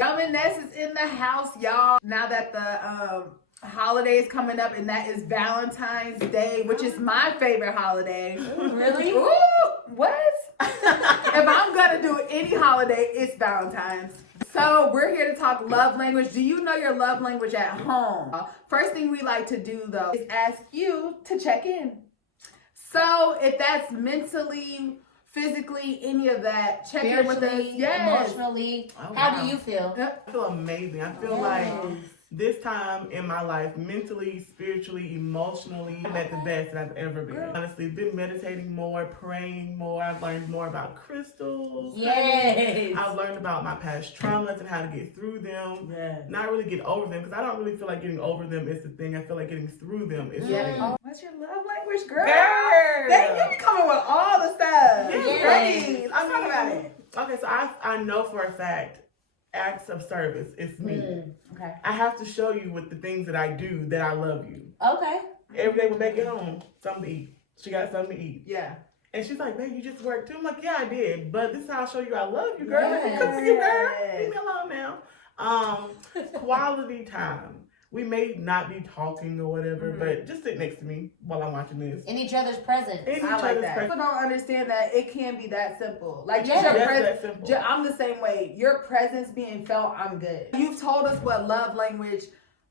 Romanesque is in the house, y'all. Now that the holiday is coming up, and that is Valentine's Day, which is my favorite holiday. Ooh, really? Ooh, what? If I'm gonna do any holiday, it's Valentine's. So we're here to talk love language. Do you know your love language at home? First thing we like to do though is ask you to check in. So if that's mentally, physically, any of that, check in with us. Yes. Emotionally. Oh, How wow. do you feel? I feel amazing. I feel like this time in my life, mentally, spiritually, emotionally, I'm at the best that I've ever been. Honestly, been meditating more, praying more. I've learned more about crystals. Yes. I've learned about my past traumas and how to get through them. Yes. Not really get over them, because I don't really feel like getting over them is the thing. I feel like getting through them is the Yeah. thing. Oh, what's your love language, girl? Girl. You be coming with all the stuff. Yes. Ready. Let's talk about it. Okay, so I know for a fact, acts of service is me. Okay. I have to show you with the things that I do that I love you. Okay. Every day we make it home, something to eat. She got something to eat. Yeah. And she's like, babe, you just worked too? I'm like, yeah, I did. But this is how I show you I love you, girl. Yes. Let me cook for you, girl. Leave me alone now. Quality time. We may not be talking or whatever, but just sit next to me while I'm watching this. In each other's presence. In each I like other's that. presence. People don't understand that it can be that simple. Like, just Yeah. your Just presence. that simple. I'm the same way. Your presence being felt, I'm good. You've told us what love language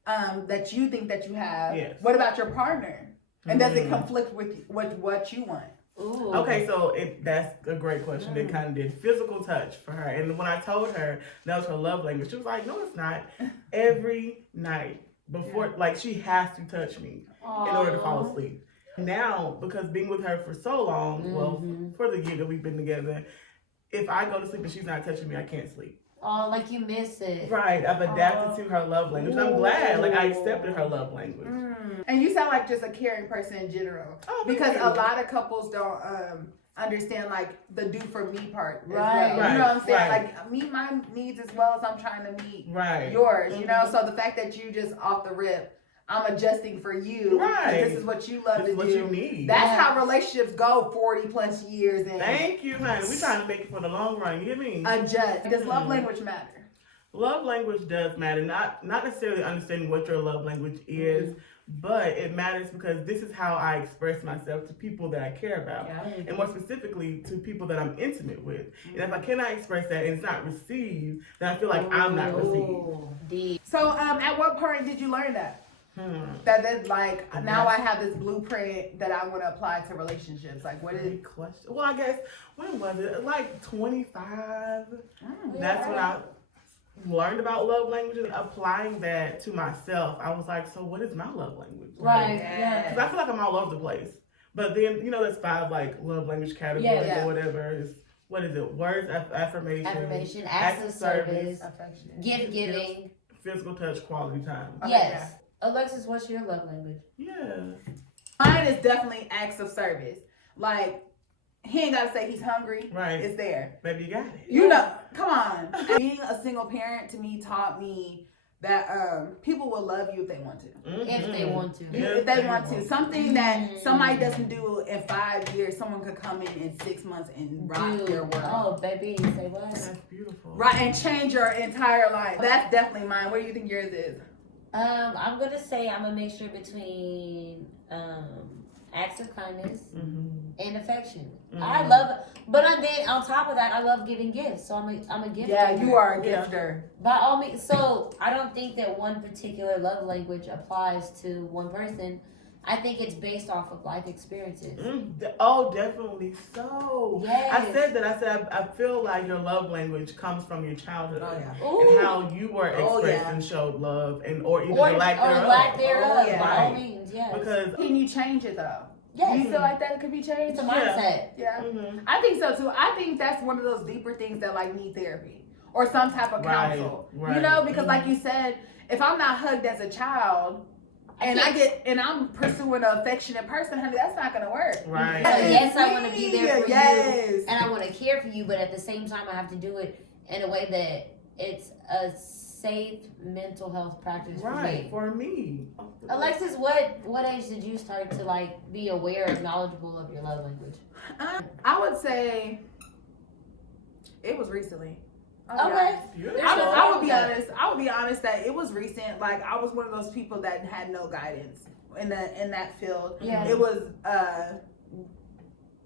that you think that you have. Yes. What about your partner? And does it conflict with what you want? Ooh. Okay, so that's a great question. It kind of did physical touch for her. And when I told her that was her love language, she was like, no, it's not. Every night before, like, she has to touch me in order to fall asleep. Now, because being with her for so long, well, for the year that we've been together, if I go to sleep and she's not touching me, I can't sleep. Oh, like you miss it. Right, I've adapted to her love language. I'm glad, like, I accepted her love language. And you sound like just a caring person in general. Oh, Because thank a you. lot of couples don't understand like the do for me part as Right. well. You know what I'm saying? Right. Like meet my needs as well as I'm trying to meet Right. yours, you know? So the fact that you just off the rip, I'm adjusting for you. 'Cause Right. This is what you love This is to what do. you need. That's Yeah. how relationships go 40 plus years and Thank you, honey. We're trying to make it for the long run. You hear me? adjust. Does love language matter? Love language does matter. Not necessarily understanding what your love language is, but it matters because this is how I express myself to people that I care about. And more specifically to people that I'm intimate with. And if I cannot express that and it's not received, then I feel like I'm not received. Ooh, deep. So at what point did you learn that? That's like now I have this blueprint that I want to apply to relationships. Like what is Great question. Well, I guess, when was it? Like 25. That's when I learned about love languages. Applying that to myself, I was like, so what is my love language? Right. Like, Yeah. 'cause I feel like I'm all over the place. But then, there's 5 like love language categories Yeah. or whatever. What is it? Words, affirmation, Affirmation, acts of service, affection? gift giving. physical touch, quality time. Okay, Yes. Alexis, what's your love language? Yeah. Mine is definitely acts of service. Like he ain't gotta say he's hungry. Right. It's there. Baby, you got it. You know, come on. Being a single parent to me taught me that people will love you if they want to. If they want to. If they want to. Something that somebody doesn't do in 5 years, someone could come in 6 months and rock your world. Oh, baby, say what? That's beautiful. Right, and change your entire life. That's definitely mine. What do you think yours is? I'm gonna say I'm a mixture between acts of kindness and affection. I love, but then on top of that, I love giving gifts. So I'm a gifter. Yeah, you are a gifter. By all means, so I don't think that one particular love language applies to one person. I think it's based off of life experiences. Oh, definitely so. Yes. I said I feel like your love language comes from your childhood. Oh, yeah. Ooh. And how you were expressed and showed love or even the lack or thereof. lack thereof. Oh, yeah. By all Right. means, yes. Because Can you change it though? Yes. Do you feel like that it could be changed? It's a mindset. Yeah. I think so too. I think that's one of those deeper things that like need therapy or some type of counsel. Right. You know, because like you said, if I'm not hugged as a child and I'm pursuing an affectionate person, honey, that's not gonna work. Right. Yes, I want to be there for Yes. you, and I want to care for you, but at the same time, I have to do it in a way that it's a safe mental health practice Right. for me. For me. Alexis, what age did you start to like be aware and knowledgeable of your love language? I would say it was recently. Okay. I would be honest. I would be honest that it was recent. Like I was one of those people that had no guidance in that field. Yeah. It was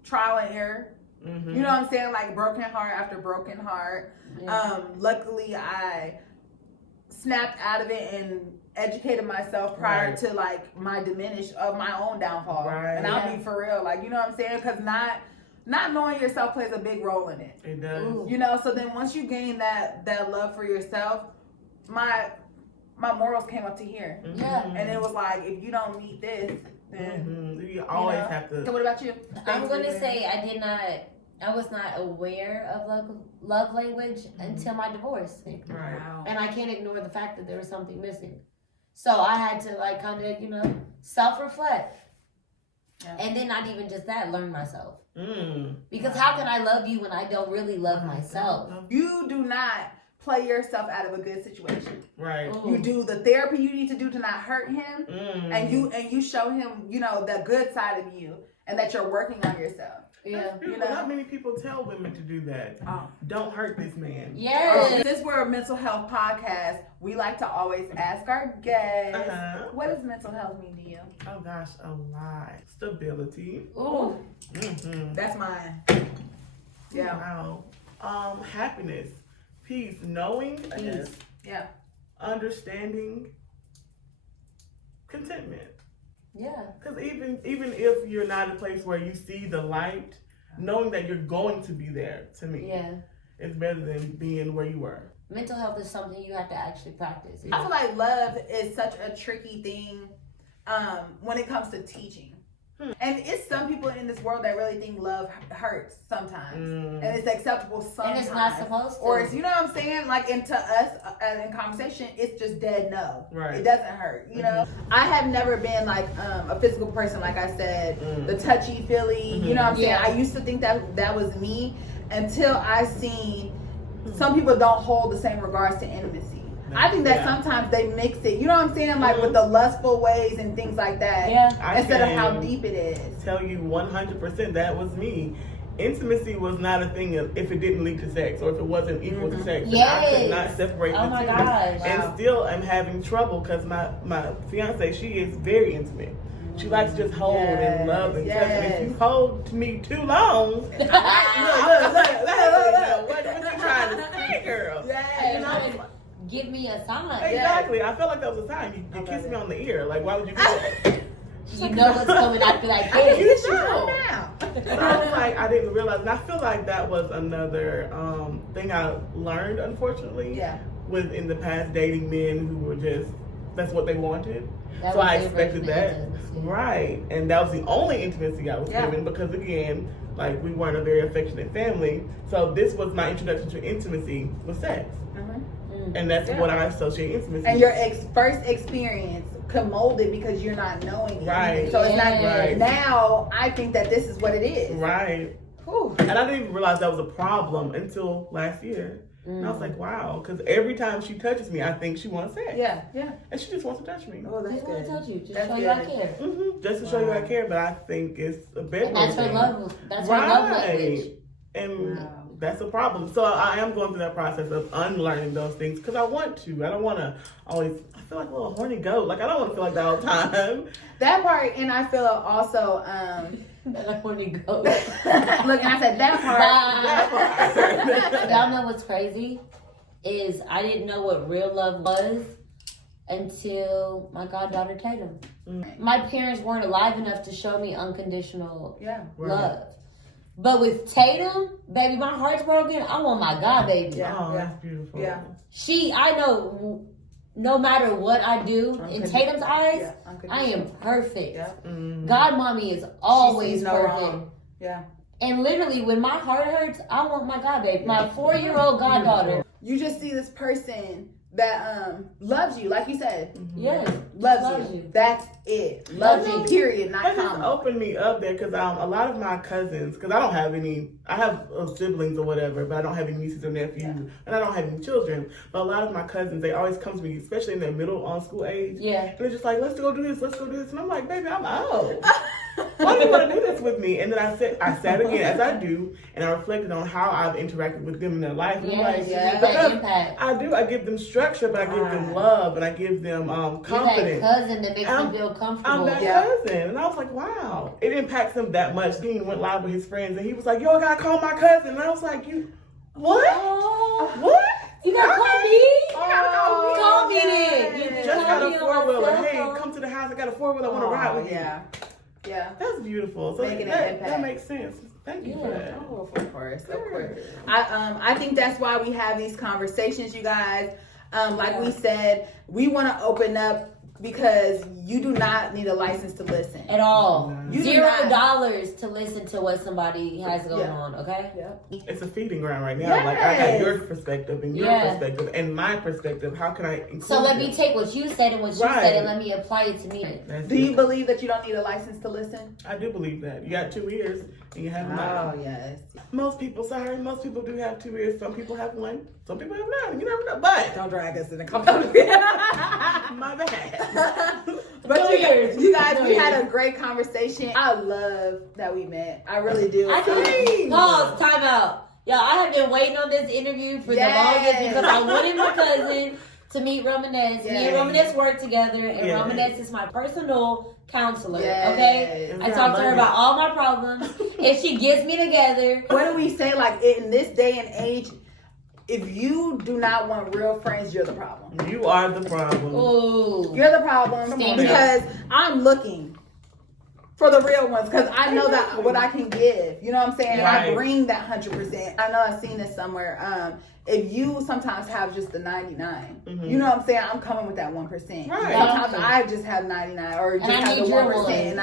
trial and error. Mm-hmm. You know what I'm saying? Like broken heart after broken heart. Yeah. Luckily, I snapped out of it and educated myself prior to like my own downfall. Right. And I'll be for real. Like, you know what I'm saying? Because not knowing yourself plays a big role in it. It does. Ooh. You know, so then once you gain that love for yourself, my morals came up to here. Mm-hmm. Yeah. And it was like, if you don't meet this, then Mm-hmm. You always have to. So what about you? I'm gonna say I was not aware of love language until my divorce. Right. Wow. And I can't ignore the fact that there was something missing. So I had to like kind of, self-reflect. Yeah. And then not even just that, learn myself. Mm. Because how can I love you when I don't really love myself? You do not play yourself out of a good situation. Right. Ooh. You do the therapy you need to do to not hurt him, Mm. and you show him, the good side of you, and that you're working on yourself. Yeah. Not many people tell women to do that. Oh. Don't hurt this man. Yes. Since we're a mental health podcast, we like to always ask our guests, what does mental health mean to you? Oh gosh, a lot. Stability. Ooh. Mm-hmm. That's mine. Yeah. Wow. Happiness, peace, knowing, I guess, Yeah. understanding, contentment. Yeah. Because even if you're not in a place where you see the light, knowing that you're going to be there, to me, is better than being where you were. Mental health is something you have to actually practice. I feel like love is such a tricky thing when it comes to teaching. And it's some people in this world that really think love hurts sometimes. And it's acceptable sometimes. And it's not supposed to. Or it's, you know what I'm saying? Like, and to us, in conversation, it's just dead no. Right. It doesn't hurt, you know? I have never been like a physical person, like I said, the touchy-feely, you know what I'm saying? I used to think that was me until I seen some people don't hold the same regards to intimacy. I think that sometimes they mix it, you know what I'm saying? Like with the lustful ways and things like that. Yeah. Instead of how deep it is. Tell you 100% that was me. Intimacy was not a thing if it didn't lead to sex or if it wasn't equal to sex. Yes. I could not separate the two. Oh my gosh. And still I'm having trouble because my fiance, she is very intimate. She likes to just hold and love and touch. And if you hold me too long, look, what you trying to say, girl? Give me a sign. Exactly. I felt like that was a sign. You kissed me on the ear. Like, why would you do that? You know what's coming after that I kiss. get you now. But I was like, I didn't realize. And I feel like that was another thing I learned, unfortunately, within the past, dating men who were just, that's what they wanted. So I expected that. Right. And that was the only intimacy I was given because, again, like, we weren't a very affectionate family. So this was my introduction to intimacy with sex. And that's what I associate intimacy. And your first experience could mold it because you're not knowing it. Right. So it's not now I think that this is what it is. Right. Whew. And I didn't even realize that was a problem until last year. And I was like, wow, because every time she touches me, I think she wants sex. Yeah. And she just wants to touch me. Oh, that's Just good. want to touch you. Just That's show you good. I care. Just to show you I care, but I think it's a bedroom And that's her thing. love. That's her love language. And that's a problem. So I am going through that process of unlearning those things because I want to. I don't want to always. I feel like a little horny goat. Like I don't want to feel like that all the time. That part, and I feel also. That I want to go. Look, and I said that part. Y'all know what's crazy? Is I didn't know what real love was until my goddaughter Tatum. My parents weren't alive enough to show me unconditional love. But with Tatum, baby, my heart's broken. I want my God, baby. That's beautiful. Yeah. I know no matter what I do, in Tatum's eyes, I am perfect. God mommy is always perfect. Wrong. Yeah. And literally, when my heart hurts, I want my God, baby. My 4-year-old goddaughter. You just see this person that loves you, like you said. Yes. Loves you. That's it. Loves you, period, not That just comma. opened me up there because a lot of my cousins, because I don't have any, I have siblings or whatever, but I don't have any nieces or nephews, and I don't have any children. But a lot of my cousins, they always come to me, especially in their middle on school age. Yeah. And they're just like, let's go do this, let's go do this. And I'm like, baby, I'm out. why do you want to do this with me? And then I sat again, as I do, and I reflected on how I've interacted with them in their life. And that impact. I do. I give them structure, but I give them love, and I give them confidence. You're that cousin that makes them feel comfortable. I'm that cousin. And I was like, wow. It impacts him that much. He went live with his friends, and he was like, yo, I gotta call my cousin. And I was like, you, what? Oh. What? You gotta call me? You gotta call me. Call me then. You Just got a me on 4-wheeler. my Hey, cell phone. come to the house. I got a 4-wheeler. I want to ride with you. Yeah. That's beautiful. So Making an impact. that makes sense. Thank you for that. Oh, of course. I think that's why we have these conversations, you guys. Like we said, we want to open up because you do not need a license to listen at all. You $0 to listen to what somebody has going on. Okay. It's a feeding ground right now. Like I got your perspective and your perspective and my perspective. How can I include So let me take what you said and what you said and let me apply it to me. Do you believe that you don't need a license to listen? I do believe that. You got 2 ears and you have a mind. Oh yes. Most people do have 2 ears. Some people have 1. Some people have 9. You never know. But don't drag us in the car. my bad. But you guys, we had a great conversation. I love that we met. I really do. Pause. Time out. Y'all, I have been waiting on this interview for the longest because I wanted my cousin to meet Romanesque. Me and Romanesque work together, and Romanesque is my personal counselor. Okay, I talk to her about all my problems, and she gets me together. What do we say? Like in this day and age, if you do not want real friends, you're the problem. You are the problem. Ooh. You're the problem because I'm looking for the real ones because I know that what I can give. You know what I'm saying? Right. I bring that 100%. I know I've seen this somewhere. If you sometimes have just the 99, you know what I'm saying? I'm coming with that 1%. Right. Sometimes I just have 99 or just have the 1%. And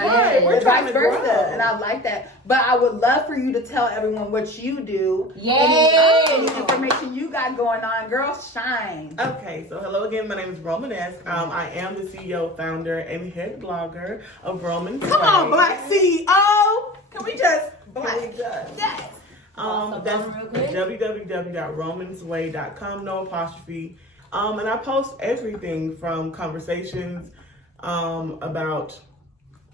We're trying vice to versa. grow. And I like that. But I would love for you to tell everyone what you do. Any information you got going on. Girl, shine. Okay, so hello again. My name is Romanesque. I am the CEO, founder, and head blogger of Romanesque. Come on, Black CEO. Can we just Black? Yes. That's www.romansway.com, no apostrophe. And I post everything from conversations about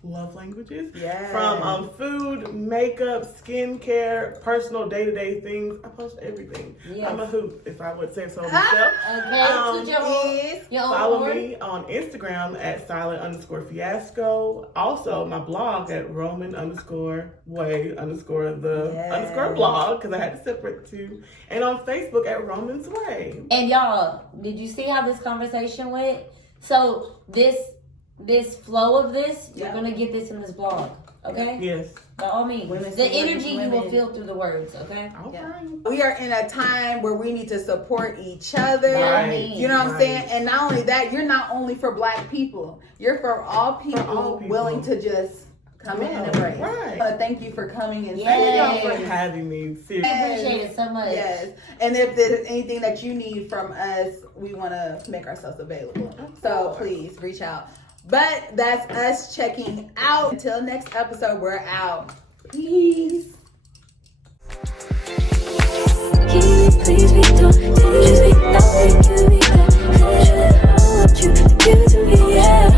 love languages, from food, makeup, skincare, personal day-to-day things. I post everything. I'm a hoot, if I would say so myself. Follow me on Instagram at silent_fiasco. Also, my blog at Roman_way_the_blog, because I had to separate the 2. And on Facebook at Roman's Way. And y'all, did you see how this conversation went? So this flow of this, you're gonna get this in this blog, okay? Yes. By all means. The energy you will feel through the words, okay? We are in a time where we need to support each other. Right. You know what I'm saying? And not only that, you're not only for Black people. You're for all people, willing to just come in and embrace. Right. Thank you for coming and thank y'all for having me. Seriously. I appreciate it so much. Yes. And if there's anything that you need from us, we want to make ourselves available. So please reach out. But that's us checking out. Until next episode, we're out. Peace. Please, we don't just be that way, give me that. I want you to give it to me, yeah.